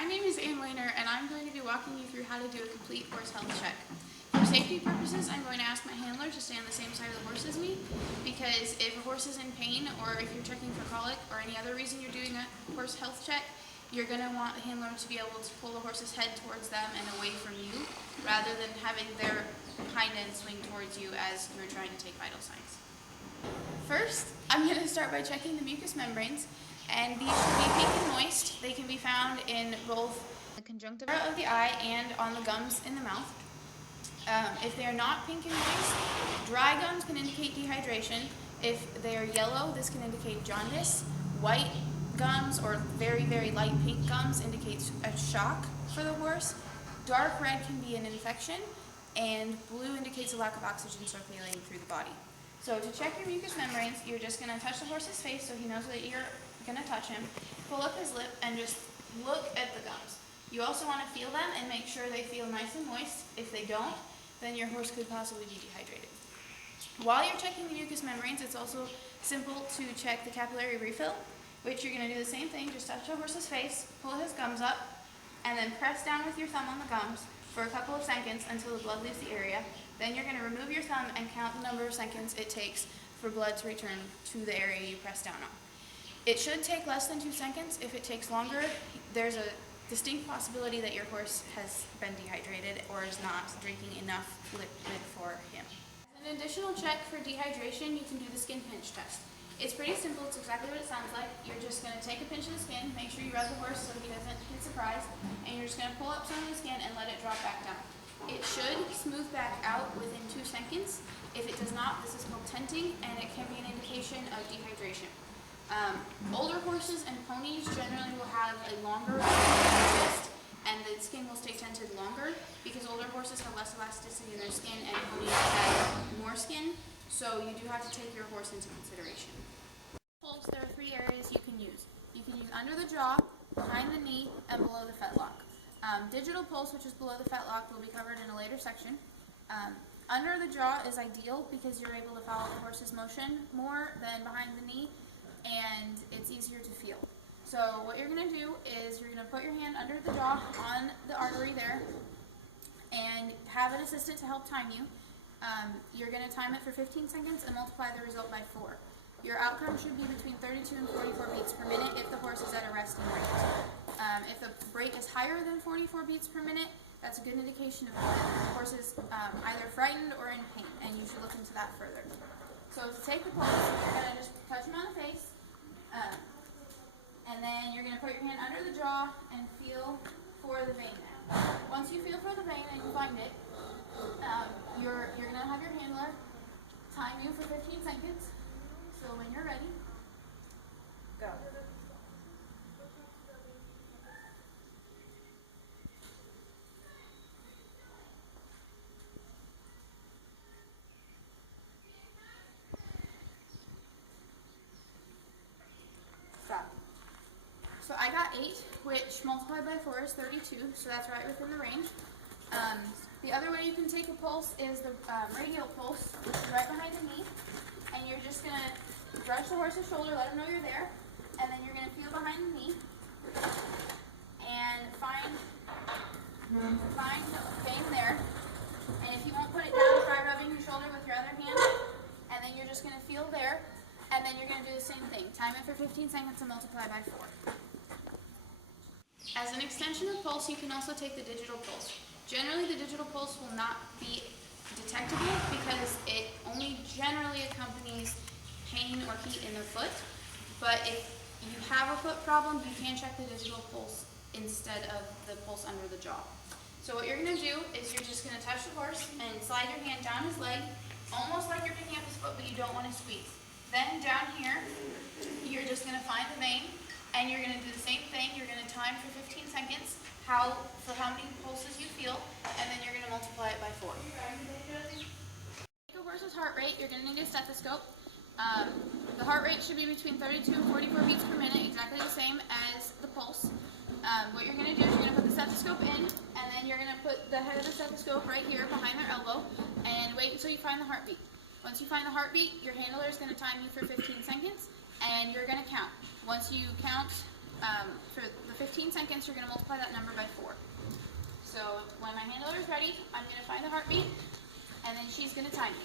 My name is Wehner, and I'm going to be walking you through how to do a complete horse health check. For safety purposes, I'm going to ask my handler to stay on the same side of the horse as me, because if a horse is in pain, or if you're checking for colic, or any other reason you're doing a horse health check, you're going to want the handler to be able to pull the horse's head towards them and away from you, rather than having their hind end swing towards you as you're trying to take vital signs. First, I'm going to start by checking the mucous membranes, and these should be pink and moist. They can be found in both the conjunctiva of the eye and on the gums in the mouth. If they are not pink and moist, dry gums can indicate dehydration. If they are yellow, this can indicate jaundice. White gums or very, very light pink gums indicates a shock for the horse. Dark red can be an infection, and blue indicates a lack of oxygen circulating through the body. So to check your mucous membranes, you're just going to touch the horse's face so he knows that you're going to touch him. Pull up his lip and just look at the gums. You also want to feel them and make sure they feel nice and moist. If they don't, then your horse could possibly be dehydrated. While you're checking the mucous membranes, it's also simple to check the capillary refill, which you're going to do the same thing. Just touch the horse's face, pull his gums up, and then press down with your thumb on the gums for a couple of seconds until the blood leaves the area. Then you're going to remove your thumb and count the number of seconds it takes for blood to return to the area you pressed down on. It should take less than 2 seconds. If it takes longer, there's a distinct possibility that your horse has been dehydrated or is not drinking enough liquid for him. As an additional check for dehydration, you can do the skin pinch test. It's pretty simple. It's exactly what it sounds like. You're just going to take a pinch of the skin, make sure you rub the horse so he doesn't get surprised, and you're just going to pull up some of the skin and let it drop back down. It should smooth back out within 2 seconds. If it does not, this is called tenting, and it can be an indication of dehydration. Older horses and ponies generally will have a longer wrist, and the skin will stay tented longer because older horses have less elasticity in their skin and ponies have more skin, so you do have to take your horse into consideration. Pulse, there are 3 areas you can use. You can use under the jaw, behind the knee, and below the fetlock. Digital pulse, which is below the fetlock, will be covered in a later section. Under the jaw is ideal because you're able to follow the horse's motion more than behind the knee, and it's easier to feel. So what you're going to do is you're going to put your hand under the jaw on the artery there and have an assistant to help time you. You're going to time it for 15 seconds and multiply the result by 4. Your outcome should be between 32 and 44 beats per minute if the horse is at a resting rate. If the rate is higher than 44 beats per minute, that's a good indication of whether the horse is either frightened or in pain, and you should look into that further. So to take the pulse, you're going to just touch him on the face, and then you're going to put your hand under the jaw and feel for the vein now. Once you feel for the vein and you find it, you're going to have your handler time you for 15 seconds. So when you're ready, go. Stop. So I got 8, which multiplied by 4 is 32, so that's right within the range. The other way you can take a pulse is the radial pulse, which is right behind the knee, and you're just going to brush the horse's shoulder, let him know you're there, and then you're going to feel behind the knee and find the vein there. And if you won't put it down, try rubbing your shoulder with your other hand, and then you're just going to feel there, and then you're going to do the same thing. Time it for 15 seconds and multiply by 4. As an extension of pulse, you can also take the digital pulse. Generally, the digital pulse will not be detectable because it only generally accompanies pain or heat in the foot, but if you have a foot problem, you can check the digital pulse instead of the pulse under the jaw. So what you're going to do is you're just going to touch the horse and slide your hand down his leg, almost like you're picking up his foot, but you don't want to squeeze. Then down here, you're just going to find the vein, and you're going to do the same thing. You're going to time for 15 seconds for how many pulses you feel, and then you're going to multiply it by 4. Take a horse's heart rate. You're going to need a stethoscope. The heart rate should be between 32 and 44 beats per minute, exactly the same as the pulse. What you're going to do is you're going to put the stethoscope in, and then you're going to put the head of the stethoscope right here behind their elbow, and wait until you find the heartbeat. Once you find the heartbeat, your handler is going to time you for 15 seconds, and you're going to count. Once you count for the 15 seconds, you're going to multiply that number by 4. So when my handler is ready, I'm going to find the heartbeat, and then she's going to time me.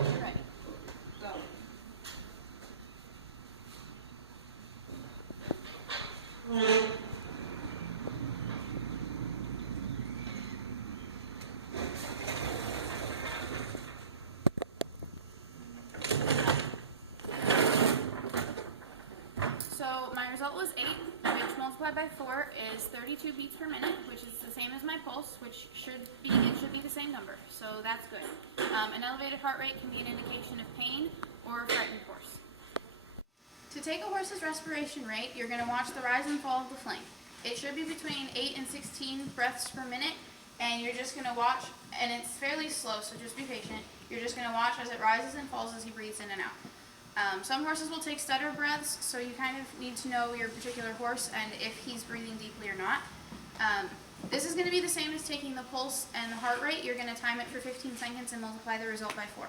You're ready. Go. So my result was 8, which multiplied by 4 is 32 beats per minute, which is the same as my pulse, which should be the same number. So that's good. An elevated heart rate can be an indication of pain or a frightened horse. To take a horse's respiration rate, you're going to watch the rise and fall of the flank. It should be between 8 and 16 breaths per minute, and you're just going to watch, and it's fairly slow, so just be patient. You're just going to watch as it rises and falls as he breathes in and out. Some horses will take stutter breaths, so you kind of need to know your particular horse and if he's breathing deeply or not. This is going to be the same as taking the pulse and the heart rate. You're going to time it for 15 seconds and multiply the result by 4.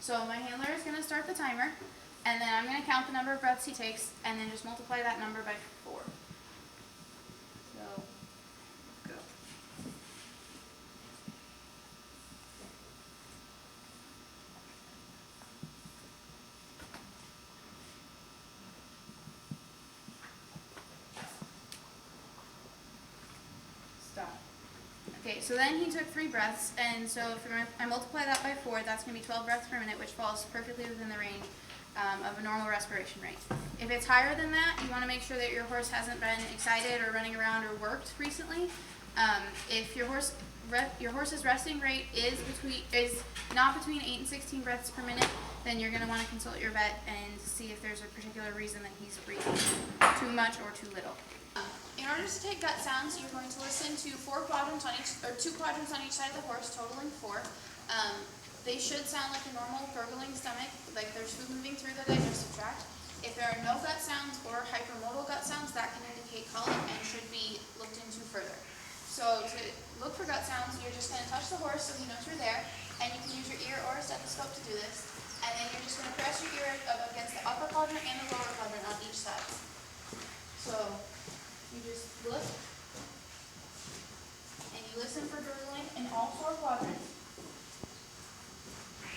So my handler is going to start the timer, and then I'm going to count the number of breaths he takes, and then just multiply that number by 4. So, go. Stop. Okay, so then he took 3 breaths, and so if I multiply that by 4, that's going to be 12 breaths per minute, which falls perfectly within the range of a normal respiration rate. If it's higher than that, you want to make sure that your horse hasn't been excited or running around or worked recently. If your horse's resting rate is not between 8 and 16 breaths per minute, then you're going to want to consult your vet and see if there's a particular reason that he's breathing too much or too little. In order to take gut sounds, you're going to listen to 2 quadrants on each side of the horse, totaling 4. They should sound like a normal gurgling stomach, like there's food moving through the digestive tract. If there are no gut sounds or hypermodal gut sounds, that can indicate colic and should be looked into further. So to look for gut sounds, you're just going to touch the horse so he knows you're there, and you can use your ear or a stethoscope to do this. And then you're just going to press your ear up against the upper quadrant and the lower quadrant on each side. So you just look, and you listen for gurgling in all 4 quadrants.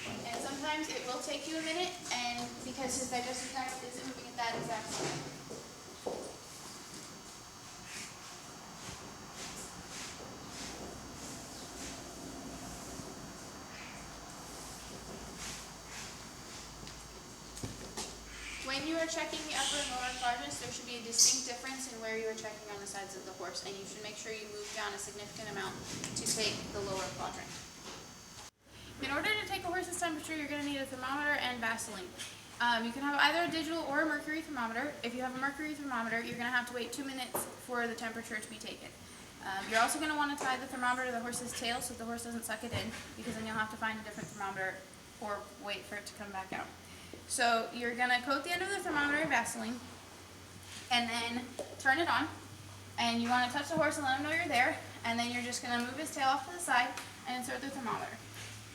And sometimes it will take you a minute, and because his digestive tract isn't moving at that exact time. When you are checking the upper and lower quadrants, there should be a distinct difference in where you are checking on the sides of the horse, and you should make sure you move down a significant amount to take the lower quadrant. In order to take a horse's temperature, you're going to need a thermometer and Vaseline. You can have either a digital or a mercury thermometer. If you have a mercury thermometer, you're going to have to wait 2 minutes for the temperature to be taken. You're also going to want to tie the thermometer to the horse's tail so the horse doesn't suck it in, because then you'll have to find a different thermometer or wait for it to come back out. So you're going to coat the end of the thermometer in Vaseline, and then turn it on. And you want to touch the horse and let him know you're there, and then you're just going to move his tail off to the side and insert the thermometer.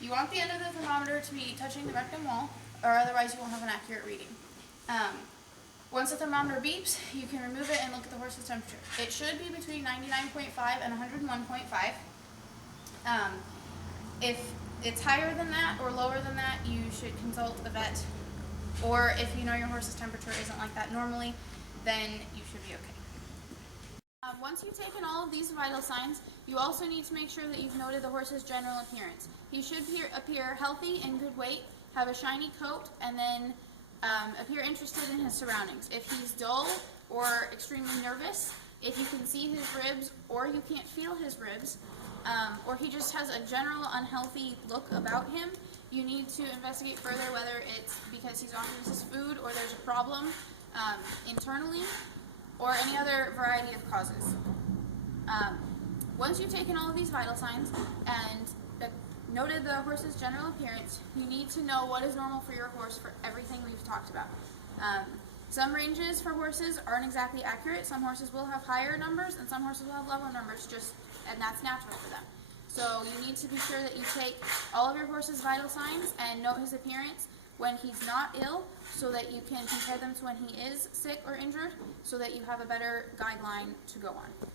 You want the end of the thermometer to be touching the rectum wall, or otherwise you won't have an accurate reading. Once the thermometer beeps, you can remove it and look at the horse's temperature. It should be between 99.5 and 101.5. If it's higher than that or lower than that, you should consult a vet. Or if you know your horse's temperature isn't like that normally, then you should be okay. Once you've taken all of these vital signs, you also need to make sure that you've noted the horse's general appearance. He should appear healthy and good weight, have a shiny coat, and then appear interested in his surroundings. If he's dull or extremely nervous, if you can see his ribs or you can't feel his ribs, or he just has a general unhealthy look about him, you need to investigate further whether it's because he's offered his food or there's a problem internally, or any other variety of causes. Once you've taken all of these vital signs and noted the horse's general appearance, you need to know what is normal for your horse for everything we've talked about. Some ranges for horses aren't exactly accurate. Some horses will have higher numbers and some horses will have lower numbers, and that's natural for them. So you need to be sure that you take all of your horse's vital signs and note his appearance when he's not ill, so that you can compare them to when he is sick or injured, so that you have a better guideline to go on.